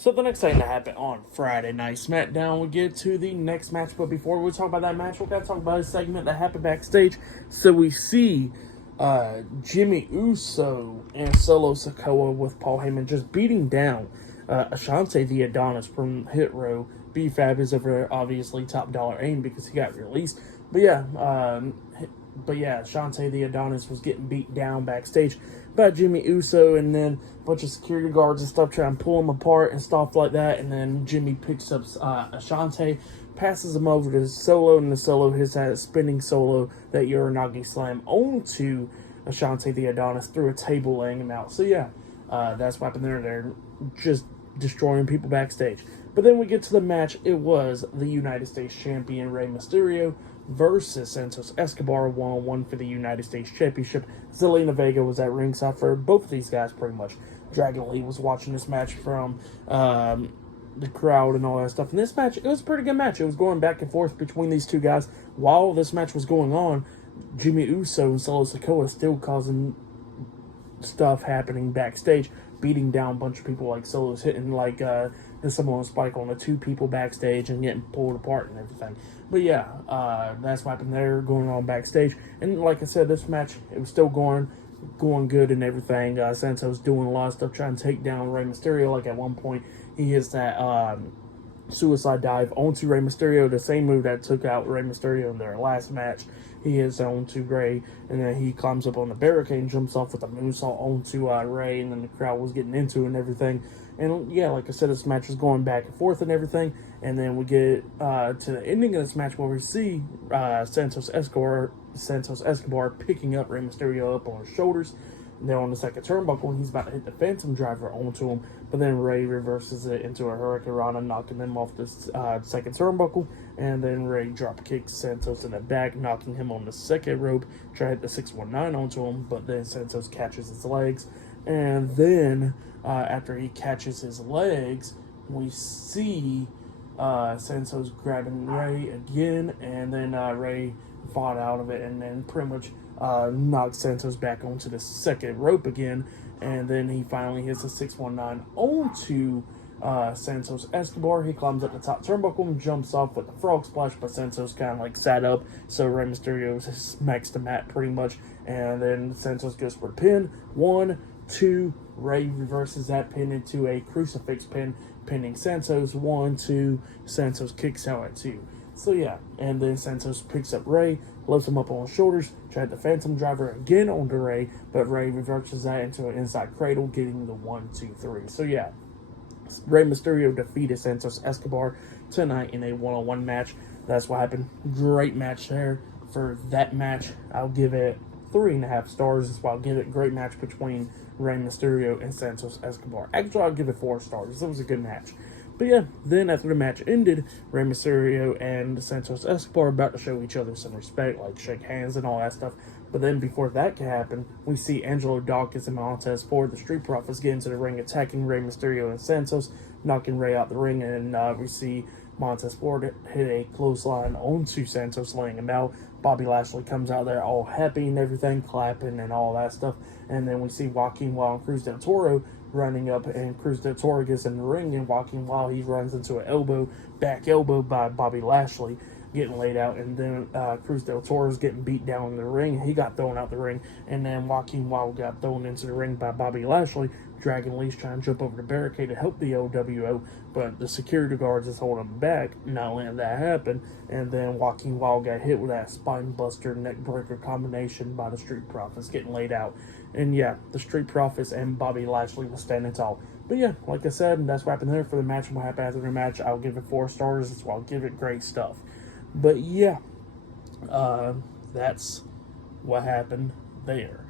So the next thing that happened on Friday Night SmackDown, we get to the next match. But before we talk about that match, we got to talk about a segment that happened backstage. So we see Jimmy Uso and Solo Sikoa with Paul Heyman just beating down Ashante the Adonis from Hit Row. B-Fab is over obviously top dollar aim because he got released. But yeah, Ashante the Adonis was getting beat down backstage by Jimmy Uso, and then a bunch of security guards and stuff trying to pull him apart and stuff like that. And then Jimmy picks up Ashante, passes him over to Solo, and the Solo hits that spinning solo, that Uranagi slam onto Ashante the Adonis through a table, laying him out. So yeah, that's what happened there. They're just destroying people backstage. But then we get to the match. It was the United States Champion Rey Mysterio versus Santos Escobar, one-on-one for the United States Championship. Zelina Vega was at ringside for both of these guys, pretty much. Dragon Lee was watching this match from the crowd and all that stuff. And this match, it was a pretty good match. It was going back and forth between these two guys. While this match was going on, Jimmy Uso and Solo Sikoa still causing stuff happening backstage, beating down a bunch of people. Like Solo's hitting someone spike on the two people backstage and getting pulled apart and everything. But yeah, that's what happened there, going on backstage. And like I said, this match, it was still going good and everything. Santos doing a lot of stuff trying to take down Rey Mysterio. Like at one point, he hits that suicide dive onto Rey Mysterio, the same move that took out Rey Mysterio in their last match. He hits onto Rey, and then he climbs up on the barricade and jumps off with a moonsault onto Rey, and then the crowd was getting into it and everything. And yeah, like I said, this match was going back and forth and everything. And then we get to the ending of this match where we see Santos Escobar picking up Rey Mysterio up on his shoulders. And then on the second turnbuckle, he's about to hit the Phantom Driver onto him, but then Rey reverses it into a Hurricane Rana, knocking them off the second turnbuckle, and then Rey drop kicks Santos in the back, knocking him on the second rope, try to hit the 619 onto him, but then Santos catches his legs, and then after he catches his legs, we see Santos grabbing Rey again, and then Rey fought out of it, and then pretty much knocks Santos back onto the second rope again, and then he finally hits a 619 onto Santos Escobar. He climbs up the top turnbuckle and jumps off with the frog splash, but Santos kind of like sat up, so Rey Mysterio smacks the mat pretty much, and then Santos goes for the pin. 1, 2, Rey reverses that pin into a crucifix pin, pinning Santos. 1, 2, Santos kicks out at 2. So yeah, and then Santos picks up Rey, lifts him up on his shoulders, tried the Phantom Driver again onto Rey, but Rey reverses that into an inside cradle, getting the 1, 2, 3. So yeah, Rey Mysterio defeated Santos Escobar tonight in a one-on-one match. That's what happened. Great match there. For that match, I'll give it 3.5 stars. That's why I'll give it a great match between Rey Mysterio and Santos Escobar. Actually, I'll give it 4 stars. It was a good match. But yeah, then after the match ended, Rey Mysterio and Santos Escobar are about to show each other some respect, like shake hands and all that stuff. But then before that can happen, we see Angelo Dawkins and Montez Ford, the Street Profits, get into the ring, attacking Rey Mysterio and Santos, knocking Rey out the ring, and we see Montez Ford hit a clothesline onto Santos, laying him out. Bobby Lashley comes out there all happy and everything, clapping and all that stuff. And then we see Joaquin Wild and Cruz del Toro running up, and Cruz del Toro gets in the ring, and Joaquin Wild, he runs into an back elbow by Bobby Lashley, getting laid out. And then Cruz del Toro is getting beat down in the ring. He got thrown out the ring, and then Joaquin Wild got thrown into the ring by Bobby Lashley. Dragon Lee's trying to jump over the barricade to help the OWO, but the security guards is holding him back, not letting that happen. And then Joaquin Wild got hit with that spine buster neck breaker combination by the Street Profits, getting laid out. And yeah, the Street Profits and Bobby Lashley was standing tall. But yeah, like I said, that's what happened there for the match. And what happened after the match, I'll give it 4 stars. That's why I'll give it great stuff. But yeah, that's what happened there.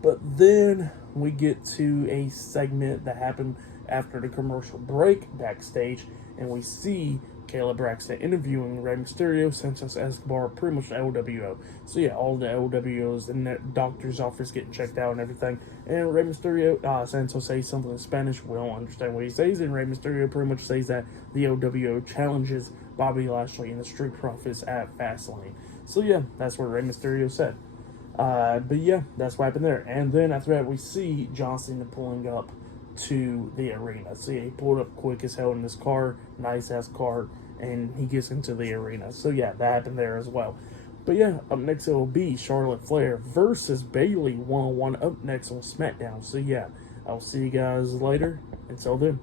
But then we get to a segment that happened after the commercial break backstage, and we see Caleb Braxton interviewing Rey Mysterio, Santos Escobar, pretty much the LWO. So yeah, all the LWOs in the doctor's office getting checked out and everything. And Rey Mysterio, Santos says something in Spanish. We don't understand what he says, and Rey Mysterio pretty much says that the LWO challenges Bobby Lashley and the Street Profits at Fastlane. So yeah, that's what Rey Mysterio said. But yeah, that's what happened there. And then after that, we see John Cena pulling up to the arena. So yeah, he pulled up quick as hell in this car, nice ass car, and he gets into the arena. So yeah, that happened there as well. But yeah, up next it will be Charlotte Flair versus Bayley 1-on-1 up next on SmackDown. So yeah, I'll see you guys later. Until then.